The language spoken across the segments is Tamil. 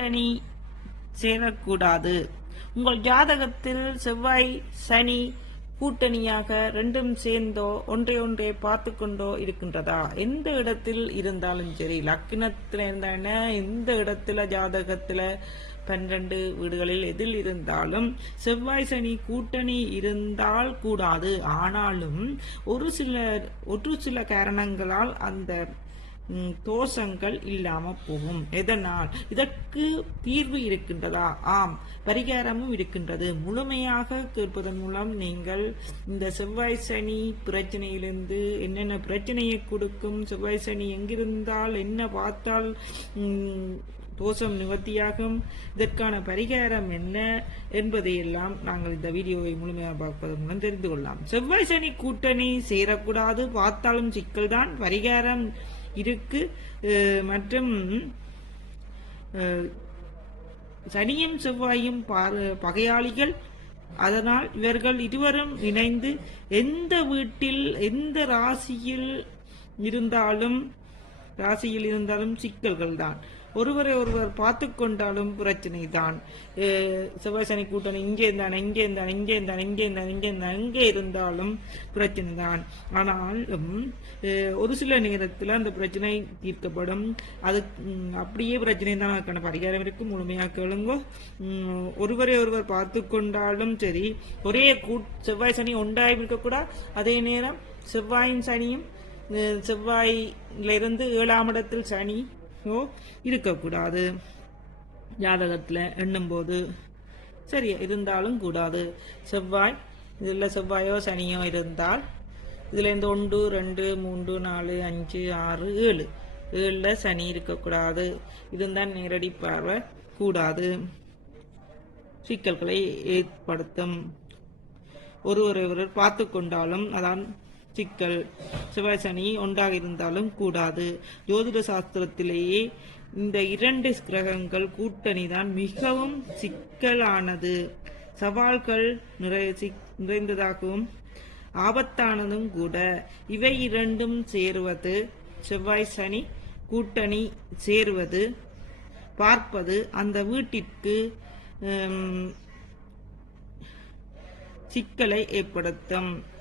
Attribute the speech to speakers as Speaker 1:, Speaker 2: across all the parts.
Speaker 1: கூட்டணி சேரக்கூடாது. உங்கள் ஜாதகத்தில் செவ்வாய் சனி கூட்டணியாக ரெண்டும் சேர்ந்தோ ஒன்றை ஒன்றே பார்த்து கொண்டோ இருக்கின்றதா? எந்த இடத்தில் இருந்தாலும் சரி லக்னத்தில் இருந்தான எந்த இடத்துல ஜாதகத்தில் பன்னிரண்டு வீடுகளில் எதில் இருந்தாலும் செவ்வாய் சனி கூட்டணி இருந்தால் கூடாது. ஆனாலும் ஒரு சில ஒரு சில காரணங்களால் அந்த தோஷங்கள் இல்லாமல் போகும். எதனால்? இதற்கு தீர்வு இருக்கின்றதா? ஆம் பரிகாரமும் இருக்கின்றது. முழுமையாக கேட்பதன் மூலம் நீங்கள் இந்த செவ்வாய் சனி பிரச்சனையிலிருந்து என்னென்ன பிரச்சனையை கொடுக்கும் செவ்வாய் சனி எங்கிருந்தால் என்ன பார்த்தால் தோஷம் நிவர்த்தியாகும் இதற்கான பரிகாரம் என்ன என்பதையெல்லாம் நாங்கள் இந்த வீடியோவை முழுமையாக பார்ப்பதன் மூலம் தெரிந்து கொள்ளலாம். செவ்வாய் சனி கூட்டணி சேரக்கூடாது பார்த்தாலும் சிக்கல்தான். பரிகாரம் இருக்கு. அஹ், மற்றும் சனியும் செவ்வாயும் பகையாளிகள். அதனால் இவர்கள் இருவரும் இணைந்து எந்த வீட்டில் எந்த ராசியில் இருந்தாலும் ராசியில் இருந்தாலும் சிக்கல்கள் தான் ஒருவரை ஒருவர் பார்த்து கொண்டாலும் பிரச்சனை தான் செவ்வாய் சனி கூட்டணி இங்கே இருந்தான் இங்கே இருந்தான் இங்கே இருந்தான் இங்கே இருந்தான் இங்கே இருந்தான் எங்கே இருந்தாலும் பிரச்சனை தான் ஆனாலும் ஒரு சில நேரத்தில் அந்த பிரச்சனை தீர்க்கப்படும். அது அப்படியே பிரச்சனை தான் அதுக்கான பரிகாரம் இருக்கு. முழுமையாக கேளுங்க. ஒருவரை ஒருவர் பார்த்து கொண்டாலும் சரி ஒரே கூ செவ்வாய் சனி ஒன்றாய் இருக்கக்கூடாது அதே நேரம் செவ்வாயும் சனியும் செவ்வாயிலிருந்து ஏழாம் இடத்தில் சனி ஸோ இருக்கக்கூடாது. ஜாதகத்தில் எண்ணும்போது சரி இருந்தாலும் கூடாது. செவ்வாய் இதில் செவ்வாயோ சனியோ இருந்தால் இதில் இந்த ஒன்று ரெண்டு மூன்று நாலு அஞ்சு ஆறு ஏழு. ஏழில் சனி இருக்கக்கூடாது. இதுதான் நேரடி பார்வை. கூடாது. சிக்கல்களை ஏற்படுத்தும். ஒருவரை ஒருவர் பார்த்து கொண்டாலும் அதான் சிக்கல். செவ்வாய் சனி ஒன்றாக இருந்தாலும் கூடாது. ஜோதிட சாஸ்திரத்திலேயே இந்த இரண்டு கிரகங்கள் கூட்டணி தான் மிகவும் சிக்கலானது. சவால்கள் நிறை சிக்- நிறைந்ததாகவும் ஆபத்தானதும் கூட. இவை இரண்டும் சேருவது செவ்வாய் சனி கூட்டணி சேருவது பார்ப்பது அந்த வீட்டிற்கு சிக்கலை ஏற்படுத்தும்.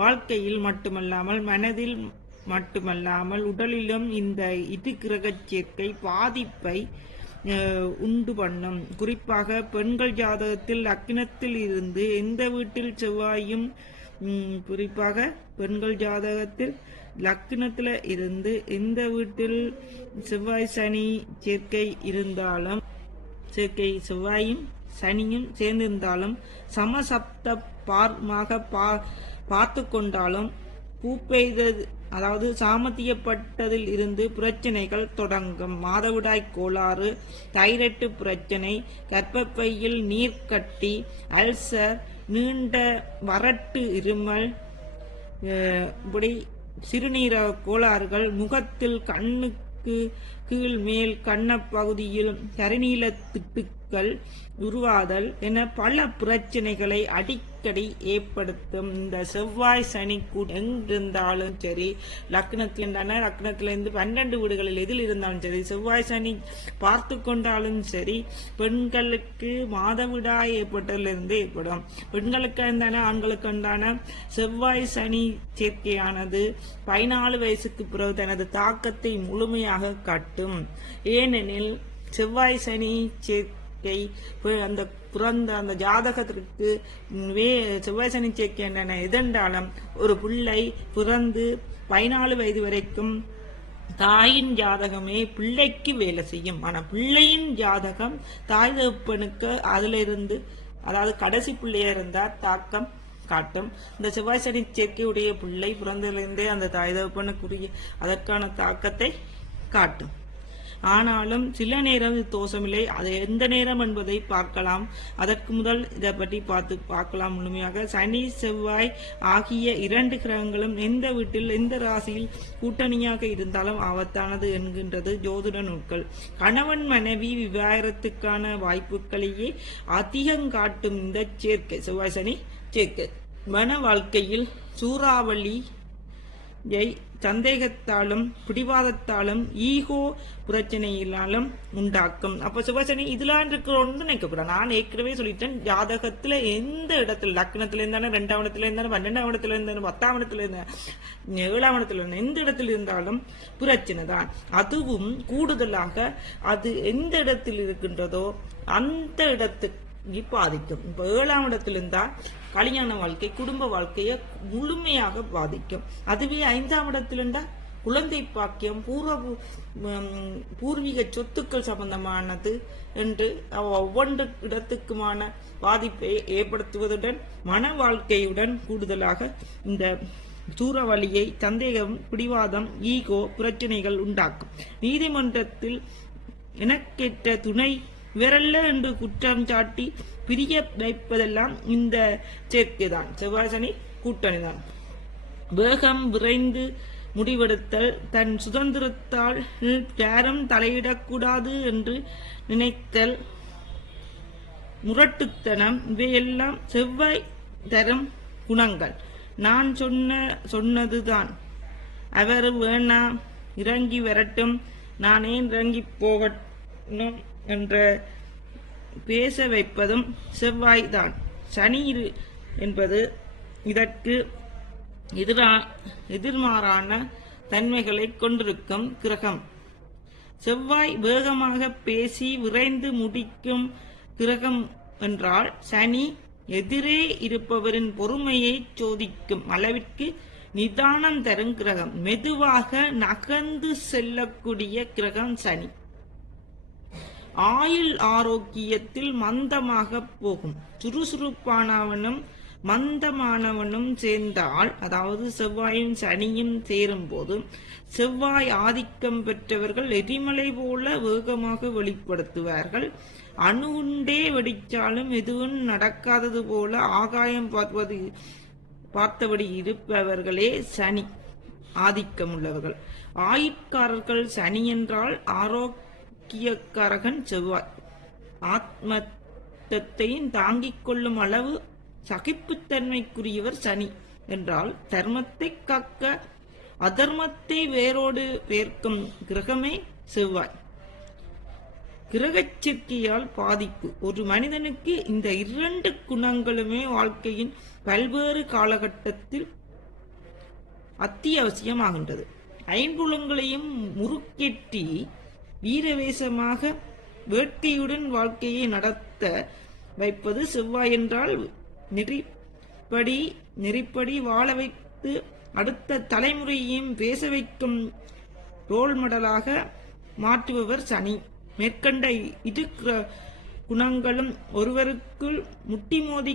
Speaker 1: வாழ்க்கையில் மட்டுமல்லாமல் மனதில் மட்டுமல்லாமல் உடலிலும் இந்த இரு கிரகச் சேர்க்கை பாதிப்பை உண்டு பண்ணும். குறிப்பாக பெண்கள் ஜாதகத்தில் லக்னத்தில் இருந்து எந்த வீட்டில் செவ்வாயும் குறிப்பாக பெண்கள் ஜாதகத்தில் லக்னத்தில் இருந்து எந்த வீட்டில் செவ்வாய் சனி சேர்க்கை இருந்தாலும் சேர்க்கை செவ்வாயும் சனியும் சேர்ந்திருந்தாலும் சமசப்த பார்மாக பா பார்த்து கொண்டாலும் பூப்பெய்தது அதாவது சாமத்தியப்பட்டதில் இருந்து பிரச்சனைகள் தொடங்கும். மாதவிடாய் கோளாறு தைரட்டு பிரச்சனை கர்ப்பப்பையில் நீர்க்கட்டி அல்சர் நீண்ட வறட்டு இருமல் இப்படி சிறுநீரக கோளாறுகள் முகத்தில் கண்ணுக்கு கீழ் மேல் கண்ணப்பகுதியில் கருநீல திட்டுக்கள் உருவாதல் என பல பிரச்சனைகளை அடிக்கடி ஏற்படுத்தும். இந்த செவ்வாய் சனி கூ- எங்கிருந்தாலும் சரி லக்னத்தில் இருந்தான லக்னத்திலிருந்து பன்னெண்டு வீடுகளில் எதில் இருந்தாலும் சரி செவ்வாய் சனி பார்த்து கொண்டாலும் சரி பெண்களுக்கு மாதவிடாய் ஏற்பட்டதிலிருந்து ஏற்படும். பெண்களுக்கு இருந்தான ஆண்களுக்கு உண்டான செவ்வாய் சனி சேர்க்கையானது பதினாலு வயசுக்கு பிறகு தனது தாக்கத்தை முழுமையாக காட்டும் ஏனெனில் செவ்வாய் சனி சேர்க்கை அந்த பிறந்த அந்த ஜாதகத்திற்கு வே செவ்வாய் சனி சேர்க்கை என்னென்ன? எதென்றாலும் ஒரு பிள்ளை பிறந்து பதினாலு வயது வரைக்கும் தாயின் ஜாதகமே பிள்ளைக்கு வேலை செய்யும். ஆனா பிள்ளையின் ஜாதகம் தாய் தகப்பனுக்கு அதுல இருந்து அதாவது கடைசி பிள்ளையா இருந்தா தாக்கம் காட்டும். இந்த செவ்வாய் சனி சேர்க்கையுடைய பிள்ளை பிறந்ததிலிருந்தே அந்த தாய் தகப்பனுக்குரிய அதற்கான தாக்கத்தை காட்டும். ஆனாலும் சில நேரம் இது தோஷமில்லை. அது எந்த நேரம் என்பதை பார்க்கலாம். அதற்கு முதல் இதை பற்றி பார்த்து பார்க்கலாம். முழுமையாக சனி செவ்வாய் ஆகிய இரண்டு கிரகங்களும் எந்த வீட்டில் எந்த ராசியில் கூட்டணியாக இருந்தாலும் ஆபத்தானது என்கின்றது ஜோதிட நூல்கள். கணவன் மனைவி விவாகரத்துக்கான வாய்ப்புகளையே அதிகம் காட்டும் இந்த சேர்க்கை. செவ்வாய் சனி சேர்க்கை. மன வாழ்க்கையில் சூறாவளி யை சந்தேகத்தாலும் பிடிவாதத்தாலும் ஈகோ பிரச்சனையினாலும் உண்டாக்கும். அப்ப சிவசனி இதெல்லாம் இருக்கிறோன்னு நினைக்கக்கூடாது நான் ஏற்கனவே சொல்லிட்டேன் ஜாதகத்துல எந்த இடத்துல லக்னத்துல இருந்தாலும் ரெண்டாம் இடத்துல இருந்தாலும் பன்னெண்டாம் இடத்துல இருந்தாலும் பத்தாம் இடத்துல இருந்தாலும் ஏழாம் இடத்துல இருந்தாலும் எந்த இடத்துல இருந்தாலும் பிரச்சனை தான். அதுவும் கூடுதலாக அது எந்த இடத்தில் இருக்கின்றதோ அந்த இடத்துக்கு பாதிக்கும். இப்ப ஏழாம் இடத்துல இருந்தா கல்யாண வாழ்க்கை குடும்ப வாழ்க்கையை முழுமையாக பாதிக்கும். அதுவே ஐந்தாம் இடத்துல இருந்தா குழந்தை பாக்கியம் பூர்வ பூர்வீக சொத்துக்கள் சம்பந்தமானது என்று ஒவ்வொன்று இடத்துக்குமான பாதிப்பை ஏற்படுத்துவதுடன் மன வாழ்க்கையுடன் கூடுதலாக இந்த சூறாவளியை சந்தேகம் பிடிவாதம் ஈகோ பிரச்சனைகள் உண்டாக்கும். நீதிமன்றத்தில் எனக்கேற்ற துணை விரல்ல என்று குற்றம் சாட்டி பிரிய வைப்பதெல்லாம் இந்த சேர்க்கைதான். செவ்வாய் சனி கூட்டணி தான் வேகம் விரைந்து முடிவெடுத்தல் தன் சுதந்திரத்தால் யாரும் தலையிடக்கூடாது என்று நினைத்தல் முரட்டுத்தனம் இவையெல்லாம் செவ்வாய் தரும் குணங்கள். நான் சொன்ன சொன்னதுதான். அவர் வேணாம் இறங்கி வரட்டும். நான் ஏன் இறங்கி போகணும் என்ற பேச வைப்பதும் செவ்வாய்தான். சனி இரு- என்பது இதற்கு எதிரா எதிர்மாறான தன்மைகளை கொண்டிருக்கும் கிரகம். செவ்வாய் வேகமாக பேசி விரைந்து முடிக்கும் கிரகம் என்றால் சனி எதிரே இருப்பவரின் பொறுமையை சோதிக்கும் அளவிற்கு நிதானம் தரும் கிரகம். மெதுவாக நகர்ந்து செல்லக்கூடிய கிரகம் சனி. ஆயுள் ஆரோக்கியத்தில் மந்தமாக போகும். சுறுசுறுப்பானவனும் மந்தமானவனும் சேர்ந்தால் அதாவது செவ்வாயும் சனியும் சேரும் போது செவ்வாய் ஆதிக்கம் பெற்றவர்கள் எரிமலை போல வேகமாக வெளிப்படுத்துவார்கள். அணு உண்டே வெடித்தாலும் எதுவும் நடக்காதது போல ஆகாயம் பார்ப்பது பார்த்தபடி இருப்பவர்களே சனி ஆதிக்கம் உள்ளவர்கள் ஆயுட்காரர்கள் சனி என்றால் ஆரோக்கியக்காரகன் செவ்வாய். ஆத்மத்தையும் தாங்கிக் கொள்ளும் அளவு சகிப்புத்தன்மைக்குரியவர் சனி என்றால் தர்மத்தை காக்க அதர்மத்தை வேரோடு வேர்க்கும் கிரகமே செவ்வாய். கிரகச் பாதிப்பு. ஒரு மனிதனுக்கு இந்த இரண்டு குணங்களுமே வாழ்க்கையின் பல்வேறு காலகட்டத்தில் அத்தியாவசியமாகின்றது. ஐம்புலங்களையும் முறுக்கெட்டி வீரவேசமாக வேட்கையுடன் வாழ்க்கையை நடத்த வைப்பது செவ்வாய் என்றால் நெறிப்படி நெறிப்படி வாழ வைத்து அடுத்த தலைமுறையையும் பேச வைக்கும் ரோல் மாடலாக மாற்றுபவர் சனி. மேற்கண்ட இரு குணங்களும் ஒருவருக்குள் முட்டி மோதி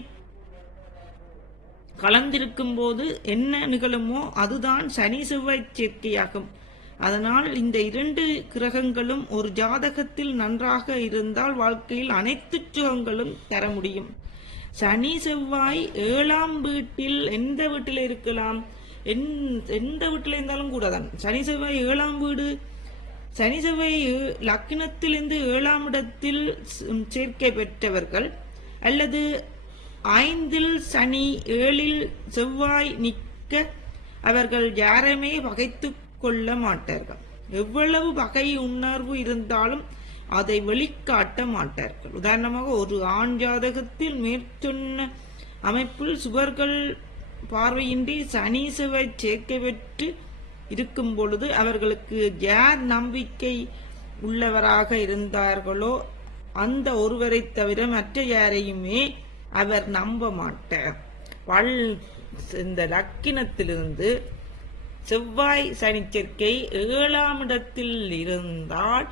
Speaker 1: கலந்திருக்கும் போது என்ன நிகழுமோ அதுதான் சனி செவ்வாய் சேர்க்கையாகும். அதனால் இந்த இரண்டு கிரகங்களும் ஒரு ஜாதகத்தில் நன்றாக இருந்தால் வாழ்க்கையில் அனைத்து சுகங்களும் தர முடியும். சனி செவ்வாய் ஏழாம் வீட்டில் எந்த வீட்டில் இருக்கலாம்? எந்- எந்த வீட்டில் இருந்தாலும் கூட தான் சனி செவ்வாய் ஏழாம் வீடு. சனி செவ்வாய் ஏ- லக்னத்திலிருந்து ஏழாம் இடத்தில் சேர்க்கை பெற்றவர்கள். அல்லது ஐந்தில் சனி ஏழில் செவ்வாய் நிற்க அவர்கள் யாரையுமே பகைத்து கொள்ள மாட்டார்கள். எவ்வளவு பகை உணர்வு இருந்தாலும் அதை வெளிக்காட்ட மாட்டார்கள். உதாரணமாக ஒரு ஆண் ஜாதகத்தில் மேற்சொன்ன அமைப்பில் சுவர்கள் பார்வையின்றி சனி செவ்வாய் சேர்க்கை பெற்று இருக்கும் பொழுது அவர்களுக்கு யார் நம்பிக்கை உள்ளவராக இருந்தார்களோ அந்த ஒருவரை தவிர மற்ற யாரையுமே அவர் நம்ப மாட்டார். வல் இந்த லக்கினத்திலிருந்து செவ்வாய் சனிச்சேர்க்கை ஏழாம் இடத்தில் இருந்தால்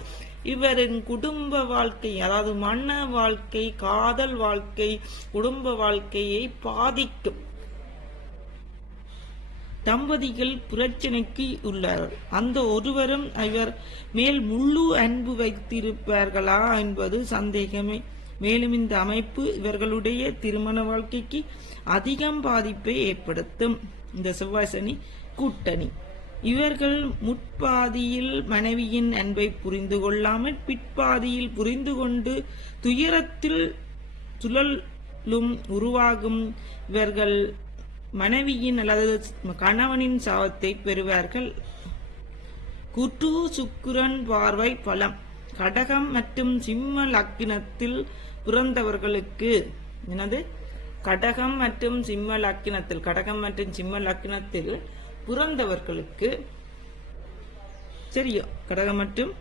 Speaker 1: இவரின் குடும்ப வாழ்க்கை அதாவது மன வாழ்க்கை காதல் வாழ்க்கை குடும்ப வாழ்க்கையை பாதிக்கும். தம்பதிகள் பிரச்சனைக்கு உள்ளார்கள் அந்த ஒருவரும் இவர் மேல் முழு அன்பு வைத்திருப்பார்களா என்பது சந்தேகமே. மேலும் இந்த அமைப்பு இவர்களுடைய திருமண வாழ்க்கைக்கு அதிகம் பாதிப்பை ஏற்படுத்தும். இந்த செவ்வாய் சனி கூட்டணி. இவர்கள் முற்பாதியில் மனைவியின் அன்பை புரிந்து கொள்ளாமல் பிற்பாதியில் புரிந்து கொண்டு துயரத்தில் சுழலும் உருவாகும் இவர்கள் மனைவியின் அல்லது கணவனின் சாபத்தை பெறுவார்கள். குட்டு சுக்கிரன் பார்வை பலம். கடகம் மற்றும் சிம்ம லக்கினத்தில் பிறந்தவர்களுக்கு என்னது? கடகம் மற்றும் சிம்ம லக்கினத்தில் கடகம் மற்றும் சிம்ம லக்கினத்தில் பிறந்தவர்களுக்கு சரியோ கடகம் மற்றும்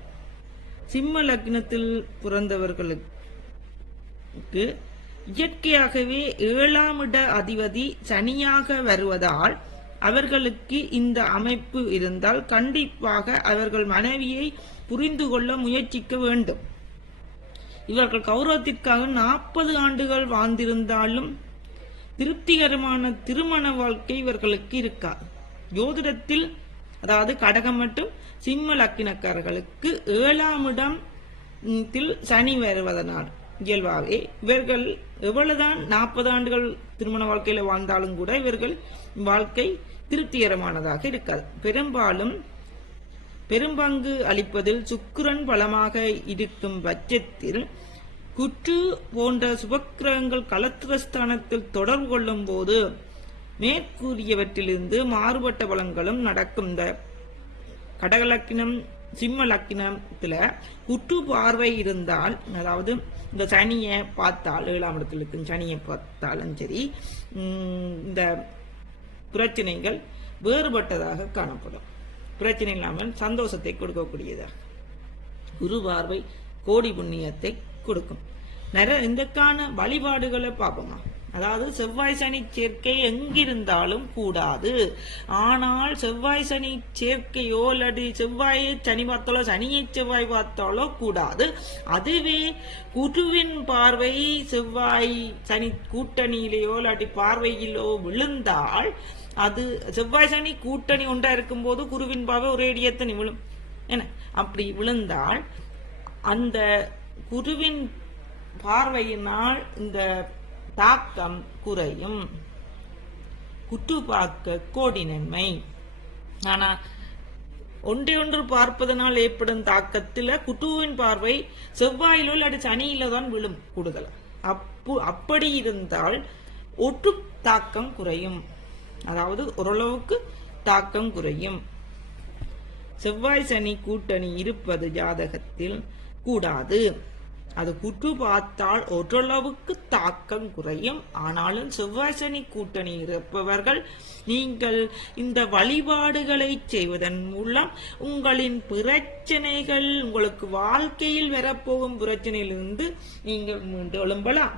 Speaker 1: சிம்ம லக்னத்தில் பிறந்தவர்களுக்கு இயற்கையாகவே ஏழாம் இட அதிபதி சனியாக வருவதால் அவர்களுக்கு இந்த அமைப்பு இருந்தால் கண்டிப்பாக அவர்கள் மனைவியை புரிந்து கொள்ள முயற்சிக்க வேண்டும். இவர்கள் கௌரவத்திற்காக நாற்பது ஆண்டுகள் வாழ்ந்திருந்தாலும் திருப்திகரமான திருமண வாழ்க்கை இவர்களுக்கு இருக்காது ஜோதிடத்தில் அதாவது கடகம் மற்றும் சிம்ம லக்கினக்காரர்களுக்கு ஏழாம் இடத்தில் தில் சனி வருவதனால் இயல்பாகவே இவர்கள் எவ்வளவுதான் நாற்பது ஆண்டுகள் திருமண வாழ்க்கையில வாழ்ந்தாலும் கூட இவர்கள் வாழ்க்கை திருப்திகரமானதாக இருக்காது. பெரும்பாலும் பெரும்பங்கு அளிப்பதில் சுக்கிரன் பலமாக இருக்கும் பட்சத்தில் குற்று போன்ற சுபக்கிரகங்கள் கலத்திரஸ்தானத்தில் தொடர்பு கொள்ளும் போது மேற்கூறியவற்றிலிருந்து மாறுபட்ட பலன்களும் நடக்கும் இந்த கடகலக்கினம் சிம்ம லக்கினத்துல குற்று பார்வை இருந்தால் அதாவது இந்த சனியை பார்த்தால் ஏழாம் இடத்தில் இருக்கும் சனியை பார்த்தாலும் சரி இந்த பிரச்சனைகள் வேறுபட்டதாக காணப்படும். பிரச்சனை இல்லாமல் சந்தோஷத்தை கொடுக்கக்கூடியதாக குரு பார்வை கோடி புண்ணியத்தை கொடுக்கும். நிறைய இதற்கான வழிபாடுகளை பார்ப்போமா அதாவது செவ்வாய் சனி சேர்க்கை எங்கிருந்தாலும் கூடாது. ஆனால் செவ்வாய் சனி சேர்க்கையோ இல்லாட்டி செவ்வாயை சனி பார்த்தாலோ சனியை செவ்வாய் பார்த்தாலோ கூடாது. அதுவே குருவின் பார்வை செவ்வாய் சனி கூட்டணியிலேயோ இல்லாட்டி பார்வையிலோ விழுந்தால் அது செவ்வாய் சனி கூட்டணி ஒன்றா இருக்கும்போது குருவின் பார்வை ஒரே இடியத்தனி விழும் என்ன? அப்படி விழுந்தால் அந்த குருவின் பார்வையினால் இந்த தாக்கம் குறையும். குற்று பார்க்க கோடி நன்மை ஆனா ஒன்றை ஒன்று பார்ப்பதனால் ஏற்படும் தாக்கத்துல குட்டுவின் பார்வை செவ்வாயிலோ இல்லாட்டி சனியில தான் விழும் கூடுதல். அப்பு அப்படி இருந்தால் ஒட்டு தாக்கம் குறையும். அதாவது ஓரளவுக்கு தாக்கம் குறையும். செவ்வாய் சனி கூட்டணி இருப்பது ஜாதகத்தில் கூடாது. அது குற்று பார்த்தால் ஓரளவுக்கு தாக்கம் குறையும். ஆனாலும் செவ்வாய் கூட்டணி இருப்பவர்கள் நீங்கள் இந்த வழிபாடுகளை செய்வதன் மூலம் உங்களின் பிரச்சனைகள் உங்களுக்கு வாழ்க்கையில் வரப்போகும் பிரச்சனையிலிருந்து நீங்கள் மீண்டு எழும்பலாம்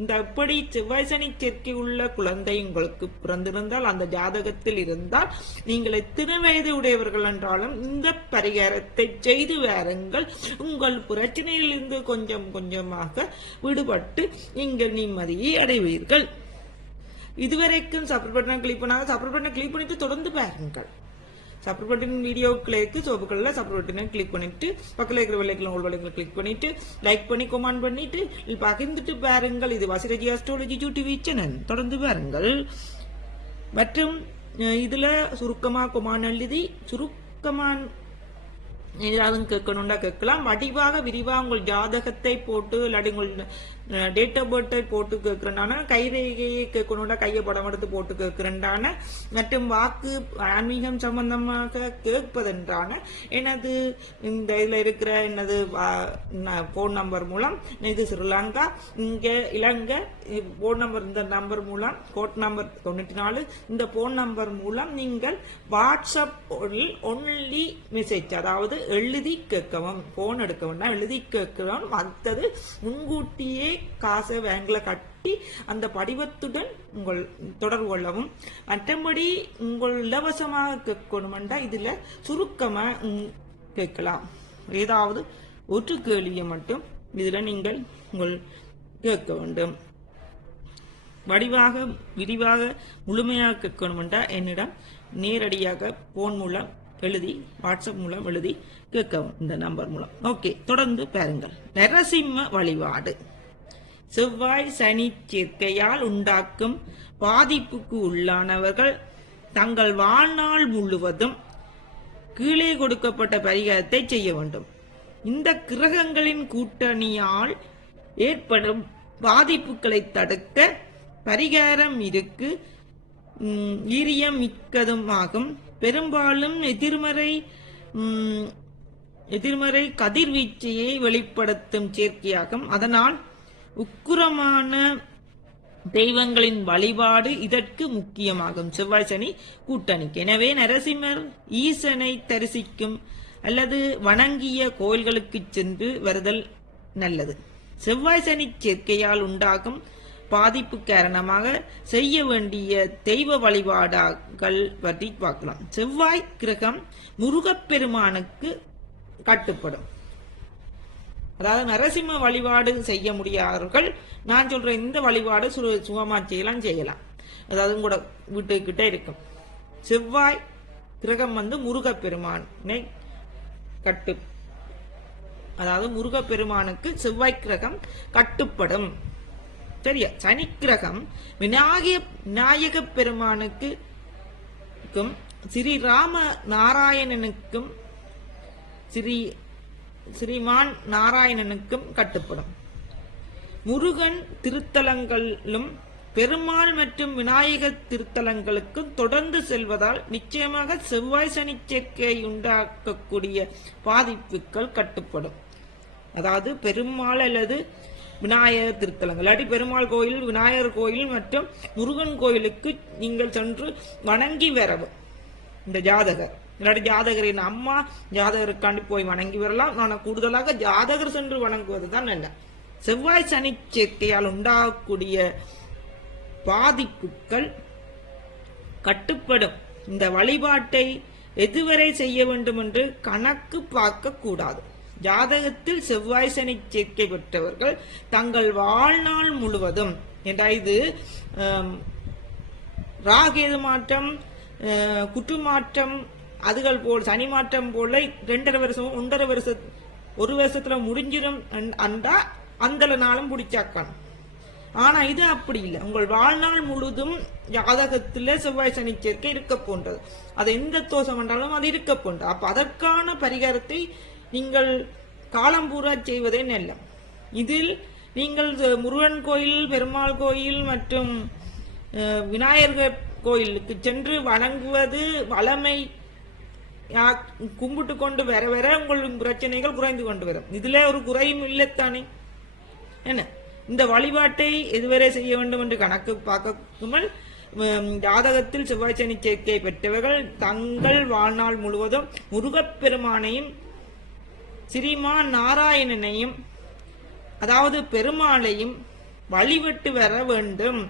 Speaker 1: இந்த அப்படி செவ்வாய் சனி சேர்க்கை உள்ள குழந்தை உங்களுக்கு பிறந்திருந்தால் அந்த ஜாதகத்தில் இருந்தால் நீங்கள் எத்தனை வயது உடையவர்கள் என்றாலும் இந்த பரிகாரத்தை செய்து வாருங்கள். உங்கள் பிரச்சனையிலிருந்து கொஞ்சம் கொஞ்சமாக விடுபட்டு நீங்கள் நிம்மதியை அடைவீர்கள். இதுவரைக்கும் சப்ஸ்கிரைப் பட்டனை கிளிக் பண்ணாங்க சப்ஸ்கிரைப் பட்டனை கிளிக் பண்ணிட்டு தொடர்ந்து பாருங்கள். Subscribe button video click soap கலர்ல சப்ஸ்கிரைப் பட்டனை கிளிக் பண்ணிட்டு பக்கத்தில் இருக்கிற வெள்ளைக்கிழமை ஒரு வெள்ளைக்கிழமை கிளிக் பண்ணிட்டு லைக் பண்ணி கமெண்ட் பண்ணிட்டு பகிர்ந்துட்டு பாருங்கள். இது வசிரஜி அஸ்ட்ராலஜி டிவி சேனல் தொடர்ந்து பாருங்கள். மற்றும் இதில் இதுல சுருக்கமா கொமான் எழுதி சுருக்கமான் ஏதாவது கேட்கணும்னா கேட்கலாம். வடிவாக விரிவாக உங்கள் ஜாதகத்தை போட்டு இல்லாட்டி உங்கள் டேட் ஆஃப் பர்த்தை போட்டு கேட்கிறேன்டான கைரேகையை கேட்கணும்னா கையை படம் எடுத்து போட்டு கேட்கிறேன்டான மற்றும் வாக்கு ஆன்மீகம் சம்பந்தமாக கேட்பதென்றான எனது இந்த இதில் இருக்கிற எனது ஃபோன் நம்பர் மூலம் இது ஸ்ரீலங்கா இங்கே இலங்கை ஃபோன் நம்பர் இந்த நம்பர் மூலம் கோட் நம்பர் தொண்ணூற்றி நாலு இந்த ஃபோன் நம்பர் மூலம் நீங்கள் வாட்ஸ்அப் ஒன்லி மெசேஜ் அதாவது எழுதி கேட்கவும் ஃபோன் எடுக்கவும்னா எழுதி கேட்கவும் மற்றது முன்கூட்டியே காசை வேங்கில் கட்டி அந்த படிவத்துடன் உங்கள் தொடர்பு கொள்ளவும். மற்றபடி உங்கள் இலவசமாக கேட்கணுமெண்டா இதில் சுருக்கமாக கேட்கலாம். ஏதாவது ஒரு கேள்வியை மட்டும் இதில் நீங்கள் உங்கள் கேட்க வேண்டும். வடிவாக விரிவாக முழுமையாக கேட்கணுமெண்டா என்னிடம் நேரடியாக போன் மூலம் எழுதி வாட்ஸ்அப் மூலம் எழுதி கேட்கவும் இந்த நம்பர் மூலம். ஓகே தொடர்ந்து பாருங்கள். நரசிம்ம வழிபாடு. செவ்வாய் சனி சேர்க்கையால் உண்டாக்கும் பாதிப்புக்கு உள்ளானவர்கள் தங்கள் வாழ்நாள் முழுவதும் கீழே கொடுக்கப்பட்ட பரிகாரத்தை செய்ய வேண்டும். இந்த கிரகங்களின் கூட்டணியால் ஏற்படும் பாதிப்புகளை தடுக்க பரிகாரம் இருக்கு. ஈரியம் மிக்கதுமாகும். பெரும்பாலும் எதிர்மறை எதிர்மறை கதிர்வீச்சையை வெளிப்படுத்தும் சேர்க்கையாகும். அதனால் உக்குரமான தெய்வங்களின் வழிபாடு இதற்கு முக்கியமாகும். செவ்வாய் சனி கூட்டணிக்கு. எனவே நரசிம்மர் ஈசனை தரிசிக்கும் அல்லது வணங்கிய கோயில்களுக்கு சென்று வருதல் நல்லது. செவ்வாய் சனி சேர்க்கையால் உண்டாகும் பாதிப்பு காரணமாக செய்ய வேண்டிய தெய்வ வழிபாடுகள் பற்றி பார்க்கலாம். செவ்வாய் கிரகம் முருகப்பெருமானுக்கு கட்டுப்படும். அதாவது நரசிம்ம வழிபாடு செய்ய முடியாதவர்கள் நான் சொல்ற இந்த வழிபாடு சு சுகமா செய்யலாம் செய்யலாம். அதாவது உங்களோட வீட்டுக்கிட்ட இருக்கும். செவ்வாய் கிரகம் வந்து முருகப்பெருமானை கட்டு அதாவது முருகப்பெருமானுக்கு செவ்வாய் கிரகம் கட்டுப்படும். சரியா? சனி கிரகம் விநாயக விநாயக பெருமானுக்கு ஸ்ரீராம ஸ்ரீ ராம நாராயணனுக்கும் ஸ்ரீ ஸ்ரீமான் நாராயணனுக்கும் கட்டுப்படும். முருகன் திருத்தலங்களிலும் பெருமாள் மற்றும் விநாயகர் திருத்தலங்களுக்கும் தொடர்ந்து செல்வதால் நிச்சயமாக செவ்வாய் சனி உண்டாக்கக்கூடிய பாதிப்புகள் கட்டுப்படும். அதாவது பெருமாள் அல்லது விநாயகர் திருத்தலங்கள். இல்லாட்டி பெருமாள் கோயில் விநாயகர் கோயில் மற்றும் முருகன் கோயிலுக்கு நீங்கள் சென்று வணங்கி வரவும். இந்த ஜாதகர். இல்லாட்டி ஜாதகரின் அம்மா ஜாதகருக்காண்டி போய் வணங்கி வரலாம். ஆனால் கூடுதலாக ஜாதகர் சென்று வணங்குவது தான் நல்ல. செவ்வாய் சனி சேர்க்கையால் உண்டாகக்கூடிய பாதிப்புகள் கட்டுப்படும். இந்த வழிபாட்டை எதுவரை செய்ய வேண்டும் என்று கணக்கு பார்க்க கூடாது. ஜாதகத்தில் செவ்வாய் சனி சேர்க்கை பெற்றவர்கள் தங்கள் வாழ்நாள் முழுவதும் என்றா இது ராகேது மாற்றம் அஹ், குற்று மாற்றம் அதுகள் போல் சனி மாற்றம் போல ரெண்டரை வருஷம் ஒன்றரை வருஷம் ஒரு வருஷத்துல முடிஞ்சிடும் அண்டா அந்தல நாளும் பிடிச்சாக்கான் ஆனா இது அப்படி இல்லை. உங்கள் வாழ்நாள் முழுதும் ஜாதகத்துல செவ்வாய் சனி சேர்க்கை இருக்க போன்றது. அது எந்த தோஷம் என்றாலும் அது இருக்க போன்றது. அப்ப அதற்கான பரிகாரத்தை நீங்கள் காலம் பூரா செய்வதே நல்ல. இதில் நீங்கள் முருகன் கோயில் பெருமாள் கோயில் மற்றும் விநாயகர் கோயிலுக்கு சென்று வணங்குவது வளமை கும்பிட்டு கொண்டு வர வர உங்களின் பிரச்சனைகள் குறைந்து கொண்டு வரும். இதுல ஒரு குறையும் இல்லைத்தானே? என்ன? இந்த வழிபாட்டை எதுவரை செய்ய வேண்டும் என்று கணக்கு பார்க்காமல் ஜாதகத்தில் செவ்வாய் சனி சேர்க்கை பெற்றவர்கள் தங்கள் வாழ்நாள் முழுவதும் முருகப்பெருமானையும் ஸ்ரீமான் நாராயணனையும் அதாவது பெருமாளையும் வழிபட்டு வர வேண்டும்.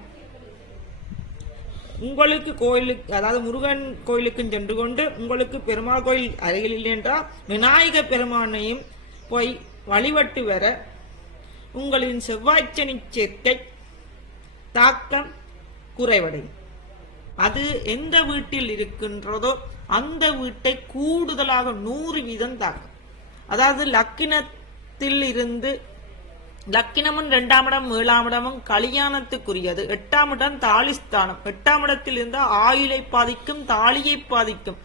Speaker 1: உங்களுக்கு கோயிலுக்கு அதாவது முருகன் கோயிலுக்கும் சென்று கொண்டு உங்களுக்கு பெருமாள் கோயில் அருகில் இல்லை என்றால் விநாயக பெருமானையும் போய் வழிபட்டு வர உங்களின் செவ்வாய்ச்சனி சேர்க்கை தாக்கம் குறைவடையும். அது எந்த வீட்டில் இருக்கின்றதோ அந்த வீட்டை கூடுதலாக நூறு வீதம் தாக்கும். அதாவது லக்கினத்தில் இருந்து லக்கினமும் இரண்டாம் இடம் ஏழாம் இடமும் கல்யாணத்துக்குரியது. எட்டாம் இடம் தாலிஸ்தானம். எட்டாம் இடத்தில் இருந்து ஆயுளை பாதிக்கும் தாலியை பாதிக்கும்.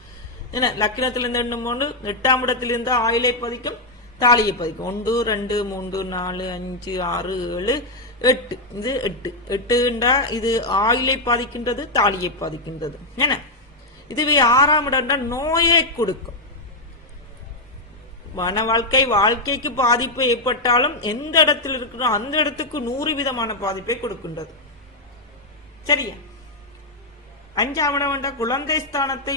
Speaker 1: என்ன? லக்கினத்திலிருந்து எண்ணும் போது எட்டாம் இடத்தில் இருந்த ஆயுளை பாதிக்கும் தாலியை பாதிக்கும். ஒன்று ரெண்டு மூன்று நாலு அஞ்சு ஆறு ஏழு எட்டு. இது எட்டு. எட்டுண்டா இது ஆயுளை பாதிக்கின்றது தாலியை பாதிக்கின்றது. என்ன? இதுவே ஆறாம் இடம்னா நோயை கொடுக்கும். மன வாழ்க்கை வாழ்க்கைக்கு பாதிப்பு ஏற்பட்டாலும் எந்த இடத்தில் இருக்கிறோம் அந்த இடத்துக்கு நூறு விதமான பாதிப்பை கொடுக்கின்றது. சரியா? அஞ்சாம் இடம் என்றால் குழந்தை ஸ்தானத்தை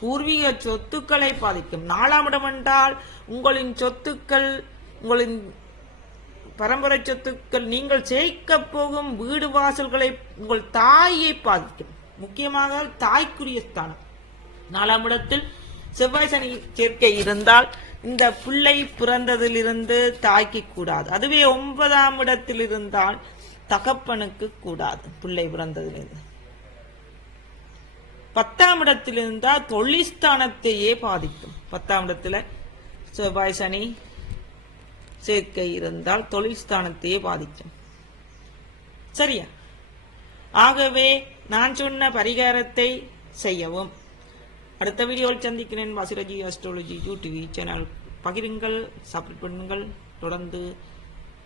Speaker 1: பூர்வீக சொத்துக்களை பாதிக்கும். நாலாம் இடம் என்றால் உங்களின் சொத்துக்கள் உங்களின் பரம்பரை சொத்துக்கள் நீங்கள் ஜெயிக்க போகும் வீடு வாசல்களை உங்கள் தாயை பாதிக்கும். முக்கியமாக தாய்க்குரிய ஸ்தானம். நாலாம் இடத்தில் செவ்வாய் சனி சேர்க்கை இருந்தால் இந்த பிள்ளை பிறந்ததிலிருந்து தாய்க்கு கூடாது. அதுவே ஒன்பதாம் இடத்தில் இருந்தால் தகப்பனுக்கு கூடாது பிள்ளை பிறந்ததிலிருந்து. பத்தாம் இடத்தில் இருந்தால் தொழிற்ஸ்தானத்தையே பாதிக்கும். பத்தாம் இடத்துல செவ்வாய் சனி சேர்க்கை இருந்தால் தொழிற்ஸ்தானத்தையே பாதிக்கும். சரியா? ஆகவே நான் சொன்ன பரிகாரத்தை செய்யவும். அடுத்த வீடியோவில் சந்திக்கிறேன். வாசிரஜி அஸ்ட்ராலஜி யூடிவி சேனல் பகிருங்கள் சப்ஸ்கிரைப் பண்ணுங்கள். தொடர்ந்து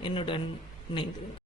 Speaker 1: என்னுடன் இணைந்திருங்கள்